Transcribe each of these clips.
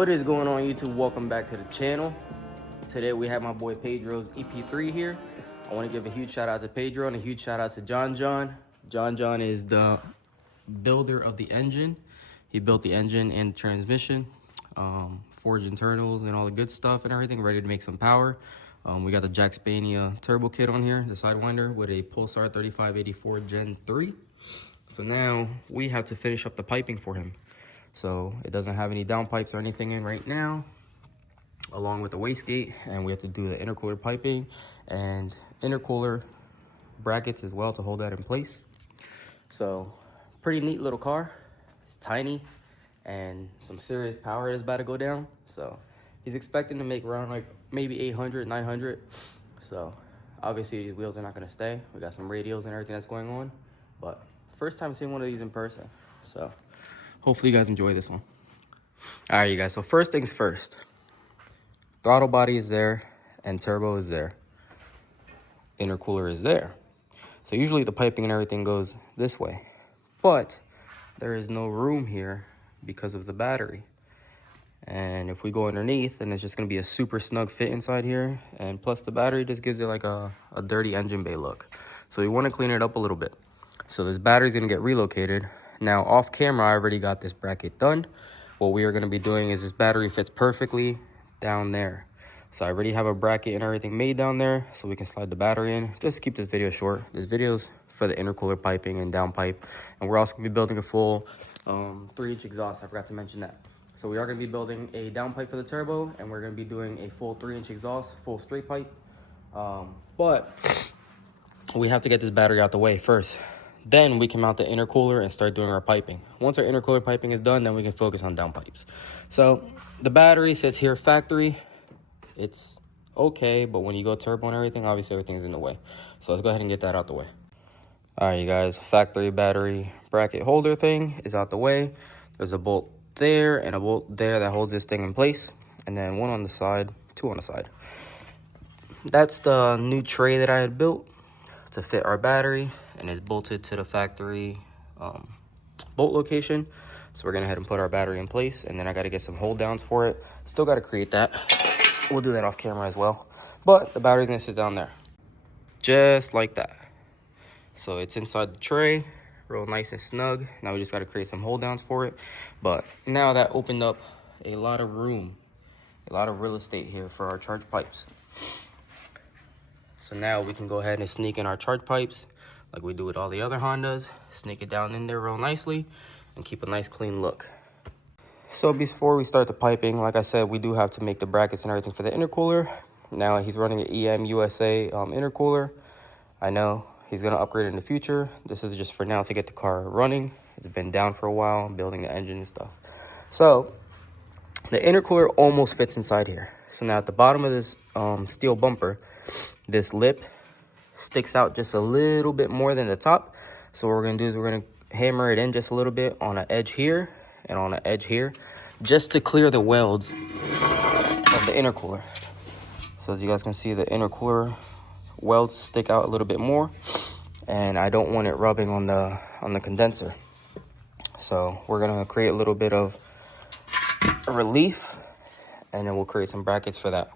What is going on, YouTube? Welcome back to the channel. Today we have my boy Pedro's ep3 here. I want to give a huge shout out to Pedro and a huge shout out to John. John is the builder of the engine. He built the engine and transmission, forged internals and all the good stuff and everything, ready to make some power. We got the Jack Spania turbo kit on here, the Sidewinder with a Pulsar 3584 Gen 3. So now we have to finish up the piping for him. So it doesn't have any downpipes or anything in right now, along with the wastegate, and we have to do the intercooler piping and intercooler brackets as well to hold that in place. So pretty neat little car. It's tiny and some serious power is about to go down. So he's expecting to make around like maybe 800, 900. So obviously these wheels are not going to stay. We got some radials and everything that's going on, but first time seeing one of these in person. So hopefully you guys enjoy this one. All right, you guys. So first things first, throttle body is there and turbo is there. Intercooler is there. So usually the piping and everything goes this way, but there is no room here because of the battery. And if we go underneath, then it's just going to be a super snug fit inside here. And plus the battery just gives it like a dirty engine bay look. So we want to clean it up a little bit. So this battery's going to get relocated. Now off camera, I already got this bracket done. What we are going to be doing is this battery fits perfectly down there. So I already have a bracket and everything made down there so we can slide the battery in. Just keep this video short. This video's for the intercooler piping and downpipe. And we're also going to be building a full 3-inch exhaust. I forgot to mention that. So we are going to be building a downpipe for the turbo, and we're going to be doing a full 3-inch exhaust, full straight pipe. But we have to get this battery out the way first. Then we can mount the intercooler and start doing our piping. Once our intercooler piping is done, then we can focus on downpipes. So the battery sits here factory. It's okay, but when you go turbo and everything, obviously everything's in the way. So let's go ahead and get that out the way. All right, you guys, factory battery bracket holder thing is out the way. There's a bolt there and a bolt there that holds this thing in place. And then one on the side, two on the side. That's the new tray that I had built to fit our battery, and it's bolted to the factory bolt location. So we're gonna head and put our battery in place, and then I gotta get some hold downs for it. Still gotta create that. We'll do that off camera as well. But the battery's gonna sit down there, just like that. So it's inside the tray, real nice and snug. Now we just gotta create some hold downs for it. But now that opened up a lot of room, a lot of real estate here for our charge pipes. So now we can go ahead and sneak in our charge pipes like we do with all the other Hondas. Sneak it down in there real nicely and keep a nice clean look. So before we start the piping, like I said, we do have to make the brackets and everything for the intercooler. Now he's running an EM USA intercooler. I know he's gonna upgrade in the future. This is just for now to get the car running. It's been down for a while, building the engine and stuff. So the intercooler almost fits inside here. So now at the bottom of this steel bumper, this lip sticks out just a little bit more than the top. So what we're gonna do is we're gonna hammer it in just a little bit on an edge here and on an edge here, just to clear the welds of the intercooler. So as you guys can see, the intercooler welds stick out a little bit more, and I don't want it rubbing on the condenser. So we're gonna create a little bit of relief, and then we'll create some brackets for that.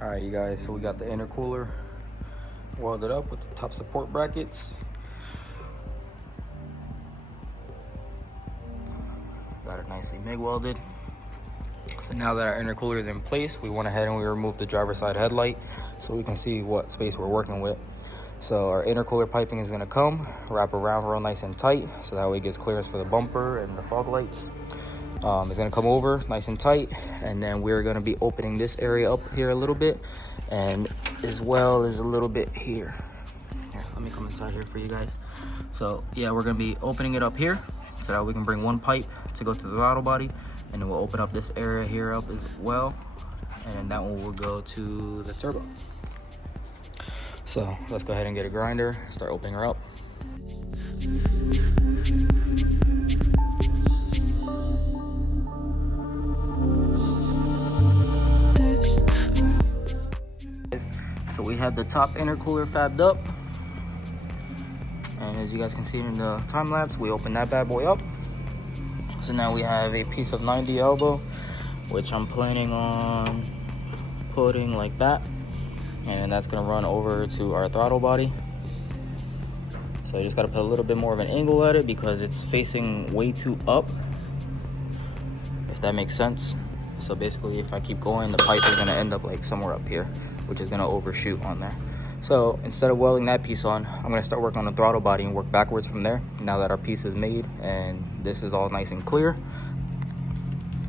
All right, you guys, so we got the intercooler welded up with the top support brackets. Got it nicely MIG welded. So now that our intercooler is in place, we went ahead and we removed the driver's side headlight so we can see what space we're working with. So our intercooler piping is gonna come, wrap around real nice and tight, so that way it gives clearance for the bumper and the fog lights. It's gonna come over nice and tight, and then we're gonna be opening this area up here a little bit, and as well as a little bit here. Here, let me come inside here for you guys. So yeah, we're gonna be opening it up here so that we can bring one pipe to go to the throttle body, and then we'll open up this area here up as well, and then that one will go to the turbo. So let's go ahead and get a grinder, start opening her up. So we have the top intercooler fabbed up, and as you guys can see in the time lapse, we open that bad boy up. So now we have a piece of 90 elbow, which I'm planning on putting like that, and then that's gonna run over to our throttle body. So you just gotta put a little bit more of an angle at it because it's facing way too up, if that makes sense. So basically, if I keep going, the pipe is gonna end up like somewhere up here, which is gonna overshoot on there. So instead of welding that piece on, I'm gonna start working on the throttle body and work backwards from there, now that our piece is made and this is all nice and clear,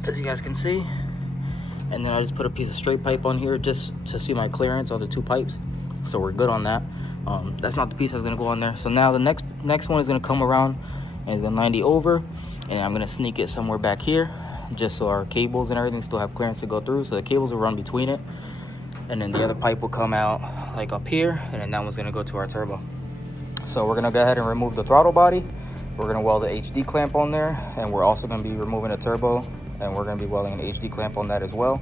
as you guys can see. And then I just put a piece of straight pipe on here just to see my clearance on the two pipes. So we're good on that. That's not the piece that's gonna go on there. So now the next one is gonna come around and it's gonna 90 over, and I'm gonna sneak it somewhere back here, just so our cables and everything still have clearance to go through. So the cables will run between it, and then the other pipe will come out like up here, and then that one's gonna go to our turbo. So we're gonna go ahead and remove the throttle body. We're gonna weld the HD clamp on there, and we're also gonna be removing the turbo, and we're gonna be welding an HD clamp on that as well.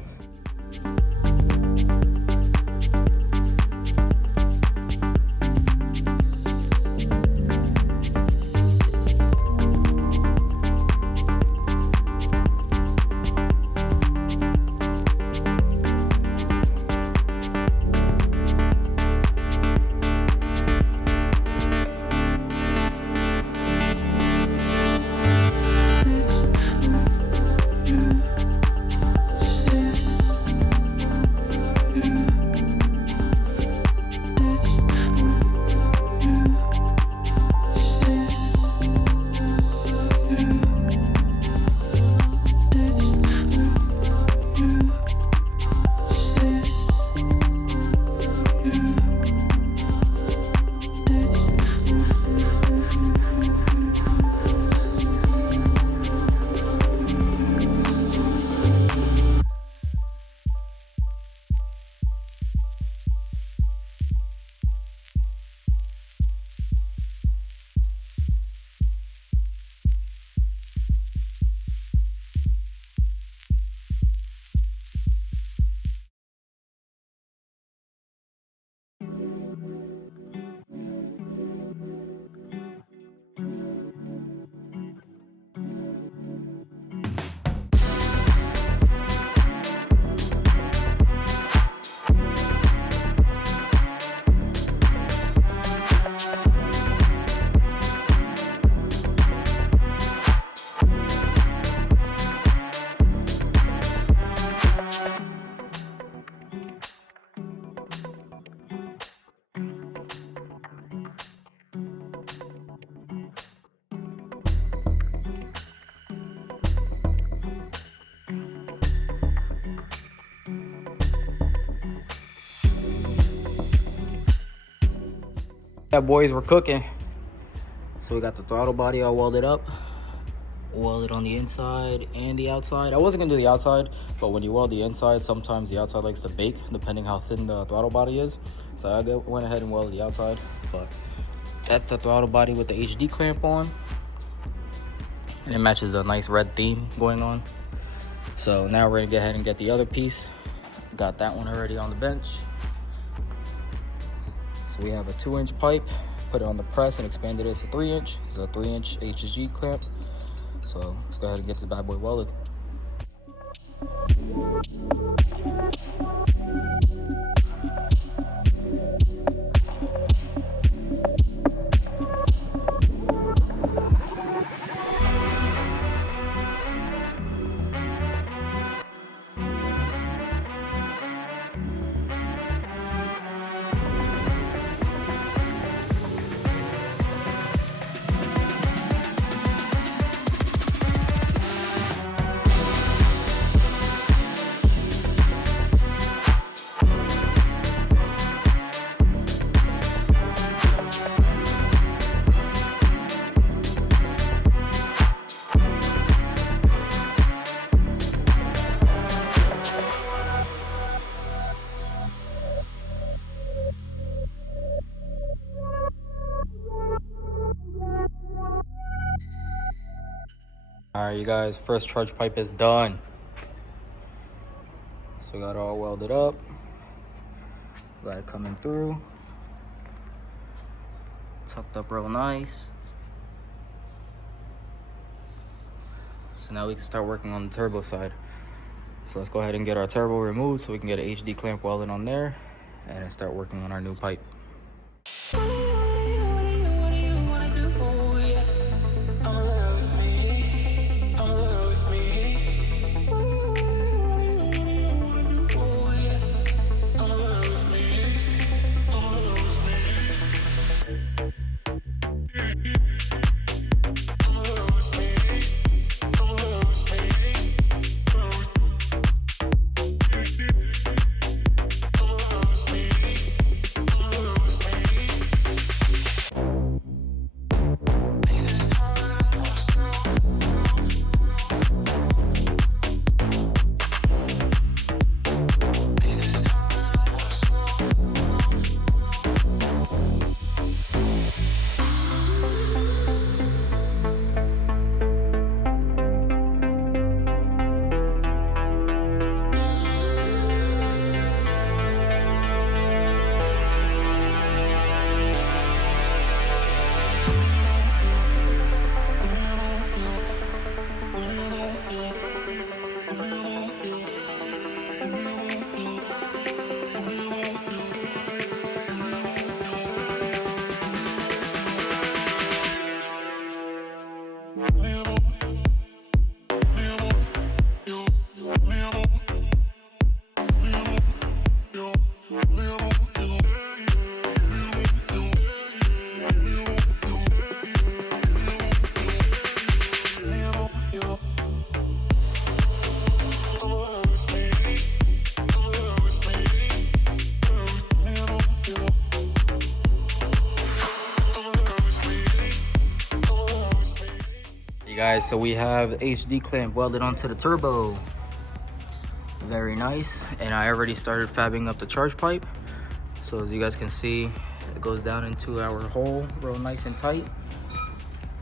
Yeah, boys, we're cooking. So we got the throttle body all welded up, welded on the inside and the outside. I wasn't gonna do the outside, but when you weld the inside, sometimes the outside likes to bake depending how thin the throttle body is. So I went ahead and welded the outside, but that's the throttle body with the HD clamp on, and it matches a nice red theme going on. So now we're gonna go ahead and get the other piece. Got that one already on the bench. So we have a 2-inch pipe, put it on the press and expanded it to 3-inch. It's a 3-inch HSG clamp. So let's go ahead and get this bad boy welded. All right, you guys, first charge pipe is done. So got it all welded up. Got it coming through. Tucked up real nice. So now we can start working on the turbo side. So let's go ahead and get our turbo removed so we can get an HD clamp welded on there and then start working on our new pipe. You guys, so we have HD clamp welded onto the turbo. Very nice. And I already started fabbing up the charge pipe. So as you guys can see, it goes down into our hole real nice and tight.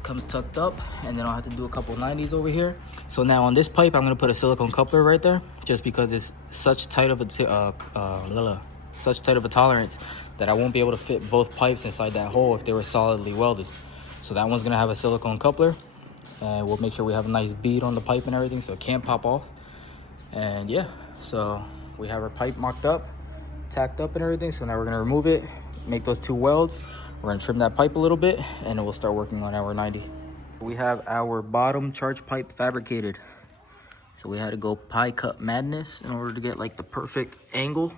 Comes tucked up, and then I'll have to do a couple 90s over here. So now on this pipe, I'm gonna put a silicone coupler right there, just because it's such tight of a tolerance that I won't be able to fit both pipes inside that hole if they were solidly welded. So that one's gonna have a silicone coupler, and we'll make sure we have a nice bead on the pipe and everything so it can't pop off. And yeah, so we have our pipe mocked up, tacked up and everything. So now we're gonna remove it, make those two welds. We're gonna trim that pipe a little bit, and then we'll start working on our 90. We have our bottom charge pipe fabricated. So we had to go pie cut madness in order to get like the perfect angle.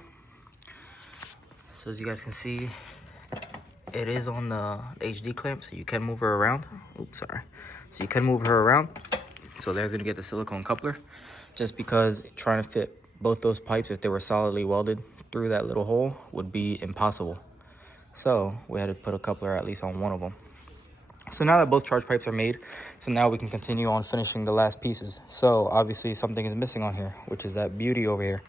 So as you guys can see, it is on the HD clamp, so you can move her around. Oops, sorry. So you can move her around. So there's gonna get the silicone coupler, just because trying to fit both those pipes, if they were solidly welded through that little hole, would be impossible. So we had to put a coupler at least on one of them. So now that both charge pipes are made, so now we can continue on finishing the last pieces. So obviously something is missing on here, which is that beauty over here.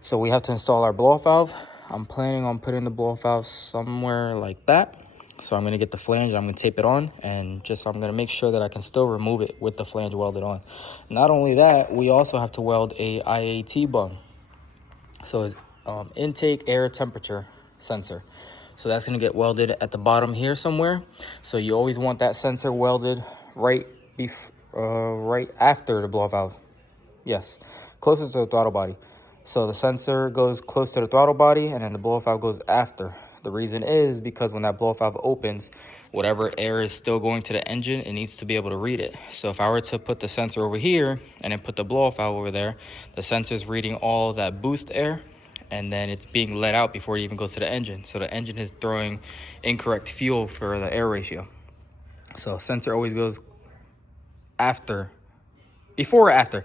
So we have to install our blow-off valve. I'm planning on putting the blow-off valve somewhere like that. So I'm gonna get the flange, I'm gonna tape it on, and I'm gonna make sure that I can still remove it with the flange welded on. Not only that, we also have to weld a IAT bung. So it's intake air temperature sensor. So that's gonna get welded at the bottom here somewhere. So you always want that sensor welded right after the blow valve. Yes, closest to the throttle body. So the sensor goes close to the throttle body, and then the blow valve goes after. The reason is because when that blow valve opens, whatever air is still going to the engine, it needs to be able to read it. So if I were to put the sensor over here and then put the blow valve over there, the sensor is reading all that boost air, and then it's being let out before it even goes to the engine. So the engine is throwing incorrect fuel for the air ratio. So sensor always goes before or after.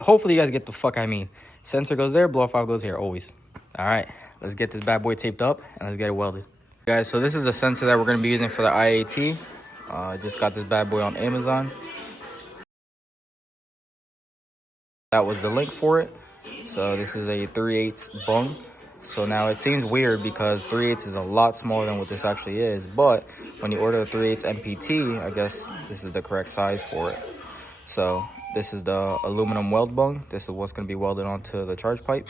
Hopefully you guys get the fuck I mean. Sensor goes there, blow valve goes here, always. All right, let's get this bad boy taped up and let's get it welded. Guys, so this is the sensor that we're gonna be using for the IAT. I just got this bad boy on Amazon. That was the link for it. So this is a 3/8 bung. So now it seems weird because 3/8 is a lot smaller than what this actually is. But when you order the 3/8 MPT, I guess this is the correct size for it. So this is the aluminum weld bung. This is what's going to be welded onto the charge pipe.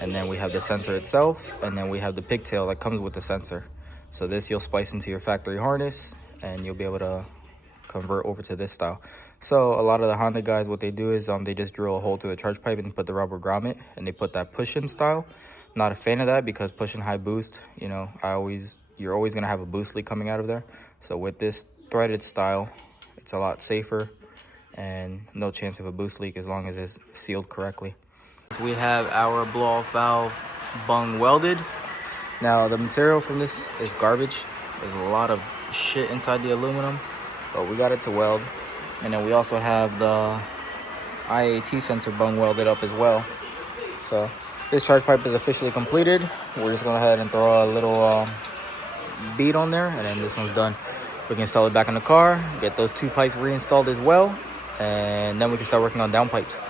And then we have the sensor itself, and then we have the pigtail that comes with the sensor. So this you'll splice into your factory harness, and you'll be able to convert over to this style. So a lot of the Honda guys, what they do is they just drill a hole through the charge pipe and put the rubber grommet, and they put that push-in style. Not a fan of that, because push-in high boost, you know, you're always gonna have a boost leak coming out of there. So with this threaded style, it's a lot safer and no chance of a boost leak as long as it's sealed correctly. So we have our blow-off valve bung welded. Now the material from this is garbage. There's a lot of shit inside the aluminum, but we got it to weld. And then we also have the IAT sensor bung welded up as well. So this charge pipe is officially completed. We're just going to go ahead and throw a little bead on there, and then this one's done. We can install it back in the car, get those 2 pipes reinstalled as well, and then we can start working on down pipes.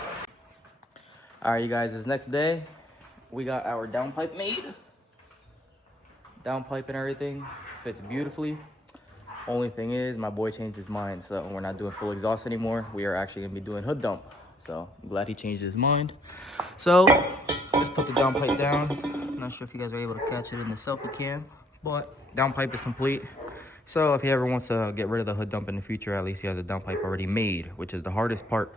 All right, you guys, this next day, we got our down pipe made. Down pipe and everything fits beautifully. Only thing is, my boy changed his mind, so we're not doing full exhaust anymore. We are actually gonna be doing hood dump. So I'm glad he changed his mind. So let's put the down pipe down. I'm not sure if you guys are able to catch it in the selfie cam, but down pipe is complete. So if he ever wants to get rid of the hood dump in the future, at least he has a down pipe already made, which is the hardest part,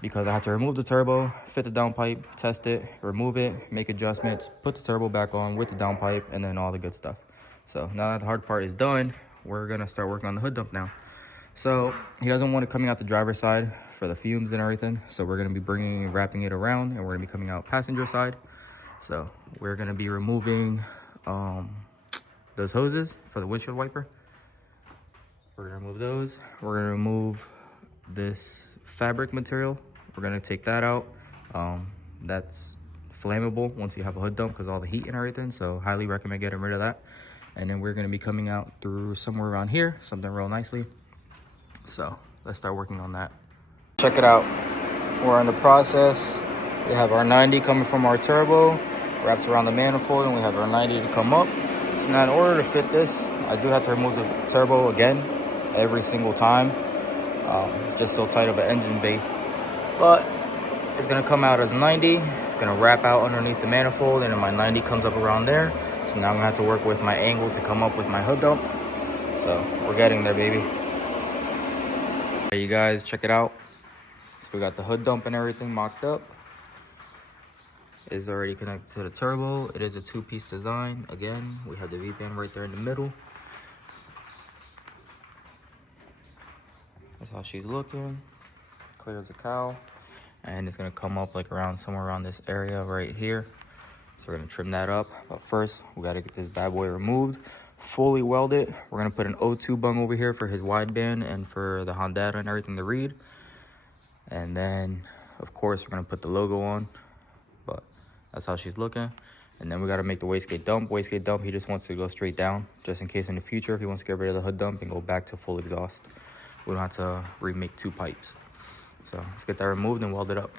because I have to remove the turbo, fit the down pipe, test it, remove it, make adjustments, put the turbo back on with the down pipe, and then all the good stuff. So now that the hard part is done, we're gonna start working on the hood dump now. So he doesn't want it coming out the driver's side for the fumes and everything. So we're gonna be wrapping it around, and we're gonna be coming out passenger side. So we're gonna be removing those hoses for the windshield wiper. We're gonna remove those. We're gonna remove this fabric material. We're gonna take that out. That's flammable once you have a hood dump because all the heat and everything. So highly recommend getting rid of that. And then we're gonna be coming out through somewhere around here, something real nicely. So let's start working on that. Check it out. We're in the process. We have our 90 coming from our turbo, wraps around the manifold, and we have our 90 to come up. So now in order to fit this, I do have to remove the turbo again every single time. It's just so tight of an engine bay. But it's gonna come out as 90, gonna wrap out underneath the manifold, and then my 90 comes up around there. So now I'm gonna have to work with my angle to come up with my hood dump. So we're getting there, baby. Hey, you guys, check it out. So we got the hood dump and everything mocked up. It's already connected to the turbo. It is a 2-piece design. Again, we have the V-band right there in the middle. That's how she's looking. Clear as a cow. And it's gonna come up like somewhere around this area right here. So we're gonna trim that up. But first, we gotta get this bad boy removed, fully weld it. We're gonna put an O2 bung over here for his wideband and for the Honda and everything to read. And then, of course, we're gonna put the logo on. But that's how she's looking. And then we gotta make the wastegate dump. Wastegate dump, he just wants to go straight down, just in case in the future, if he wants to get rid of the hood dump and go back to full exhaust, we don't have to remake 2 pipes. So let's get that removed and weld it up.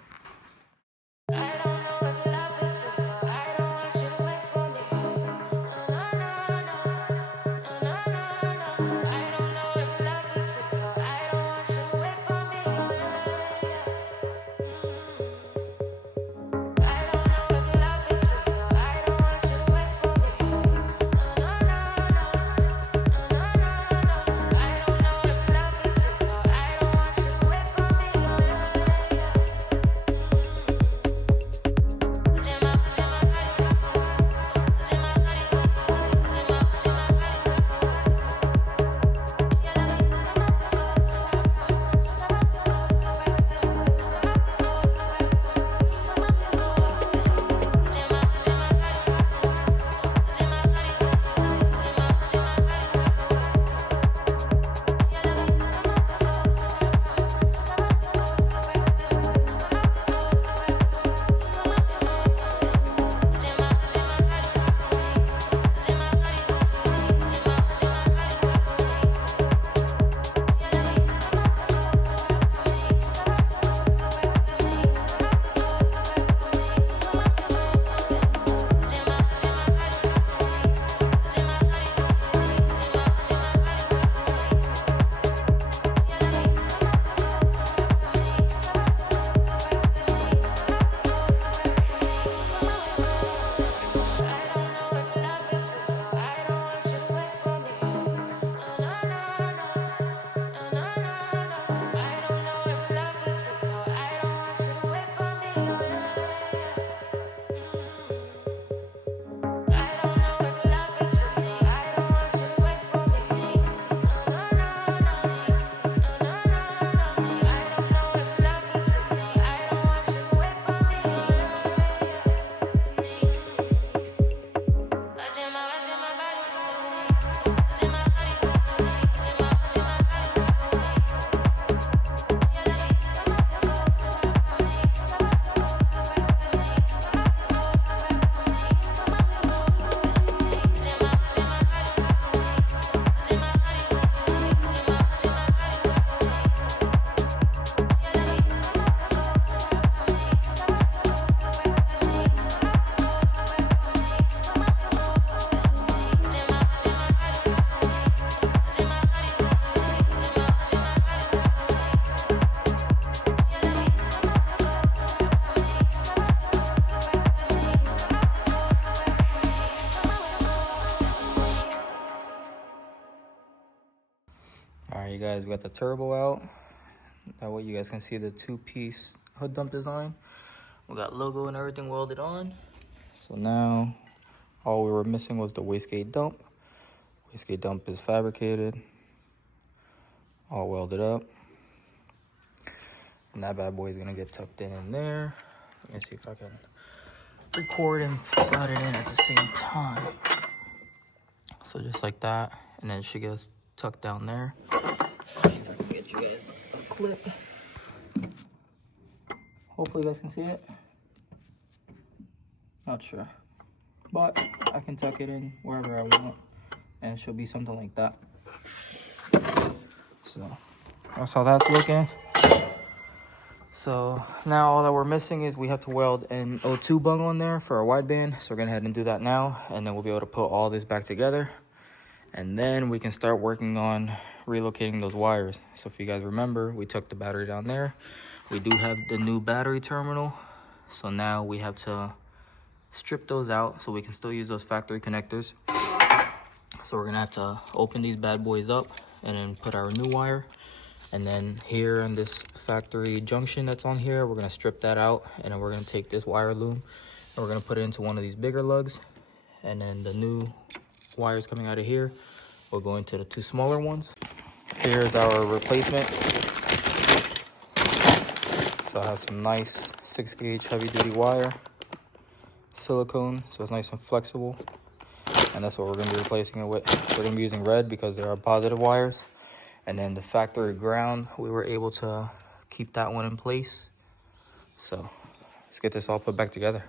All right, you guys, we got the turbo out. That way you guys can see the two-piece hood dump design. We got logo and everything welded on. So now all we were missing was the wastegate dump. Wastegate dump is fabricated, all welded up. And that bad boy is gonna get tucked in there. Let me see if I can record and slide it in at the same time. So just like that, and then she gets tucked down there. See if I can get you guys a clip. Hopefully you guys can see it. Not sure, but I can tuck it in wherever I want, and it should be something like that. So that's how that's looking. So now all that we're missing is we have to weld an O2 bung on there for our wideband. So we're gonna head and do that now, and then we'll be able to put all this back together. And then we can start working on relocating those wires. So if you guys remember, we took the battery down there. We do have the new battery terminal. So now we have to strip those out so we can still use those factory connectors. So we're gonna have to open these bad boys up and then put our new wire. And then here in this factory junction that's on here, we're gonna strip that out, and then we're gonna take this wire loom and we're gonna put it into one of these bigger lugs. And then the new wires coming out of here will go into the two smaller ones. Here's our replacement. So I have some nice 6-gauge heavy duty wire, silicone, so it's nice and flexible. And that's what we're gonna be replacing it with. We're gonna be using red because there are positive wires. And then the factory ground, we were able to keep that one in place. So let's get this all put back together.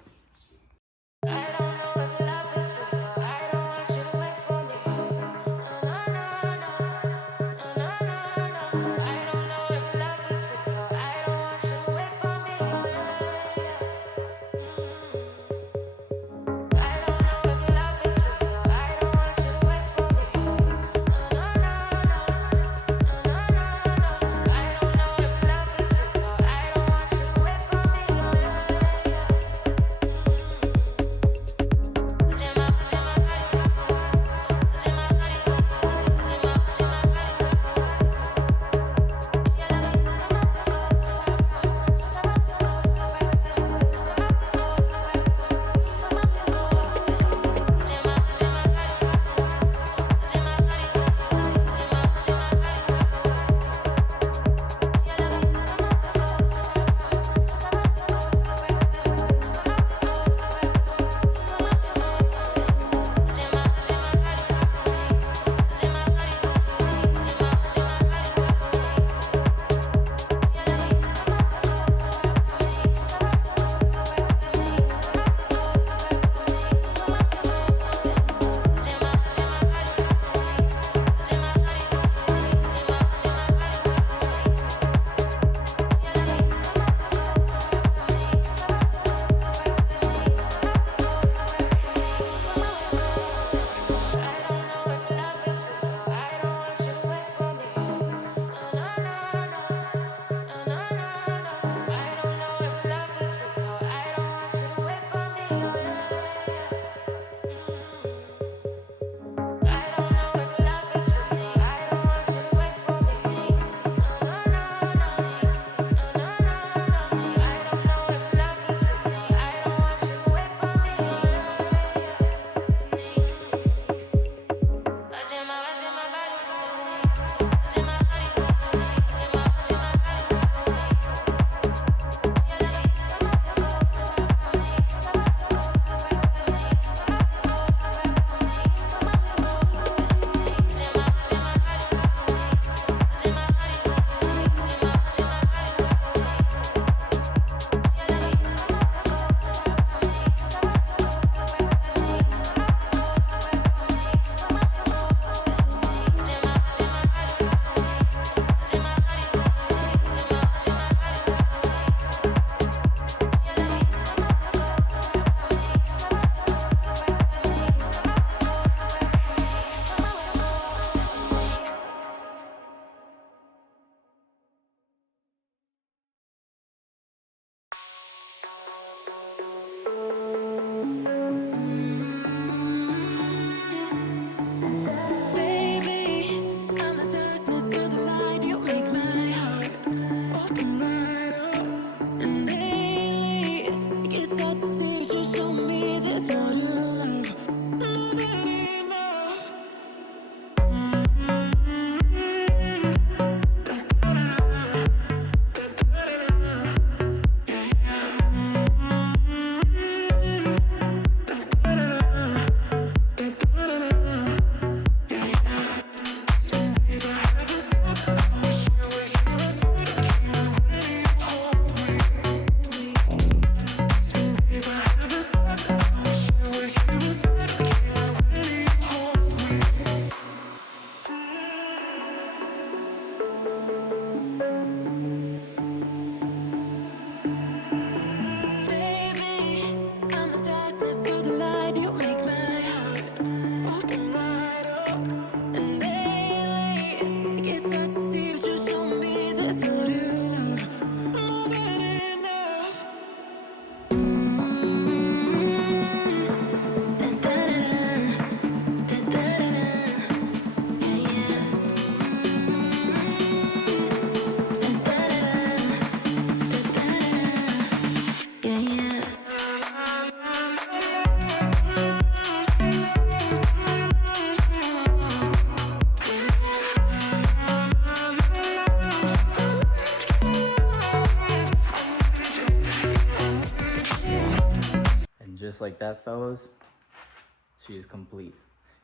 like that, fellas, she is complete.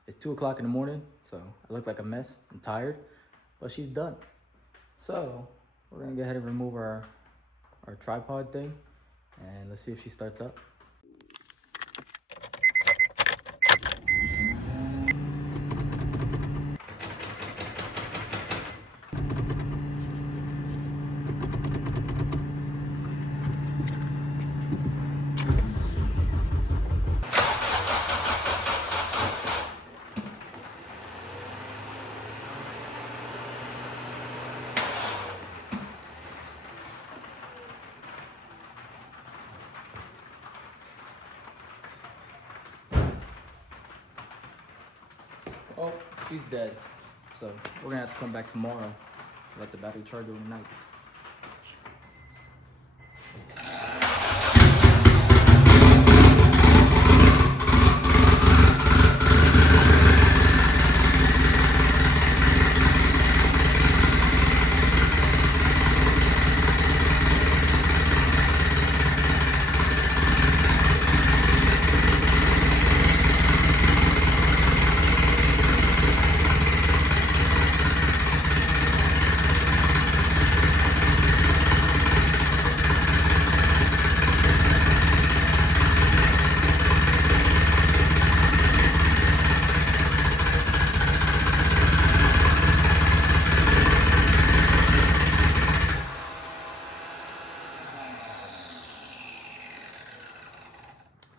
It's 2 o'clock in the morning, so I look like a mess. I'm tired, but she's done. So we're gonna go ahead and remove our tripod thing, and let's see if she starts up. Oh, she's dead. So we're gonna have to come back tomorrow, let the battery charge overnight.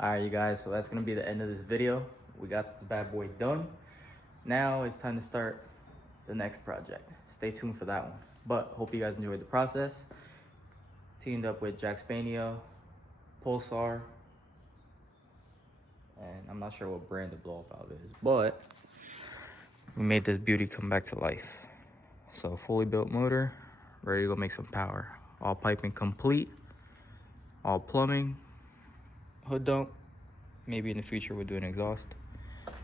All right, you guys, so that's gonna be the end of this video. We got this bad boy done. Now it's time to start the next project. Stay tuned for that one. But hope you guys enjoyed the process. Teamed up with Jack Spanio, Pulsar, and I'm not sure what brand the blow valve is, but we made this beauty come back to life. So fully built motor, ready to go make some power. All piping complete, all plumbing, hood dump. Maybe in the future we'll do an exhaust,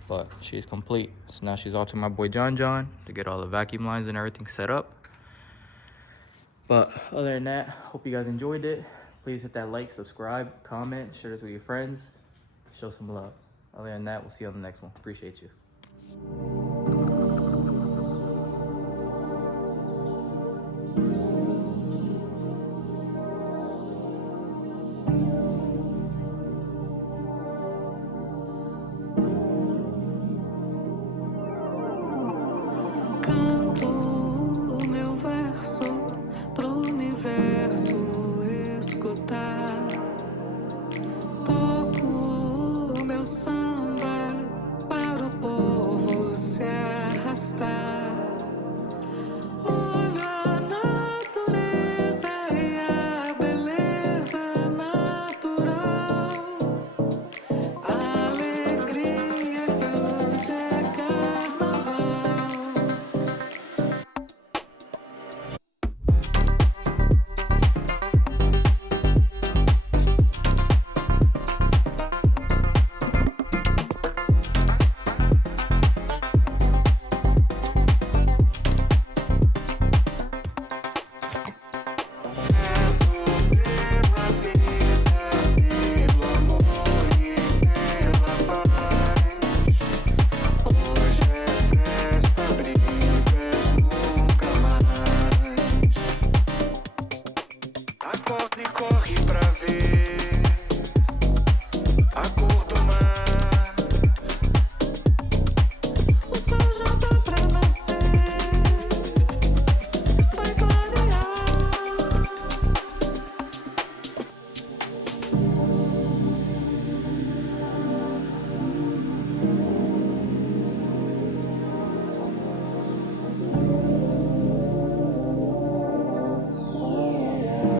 but she's complete. So now she's off to my boy John to get all the vacuum lines and everything set up. But other than that, hope you guys enjoyed it. Please hit that like, subscribe, comment, share this with your friends, show some love. Other than that, we'll see you on the next one. Appreciate you.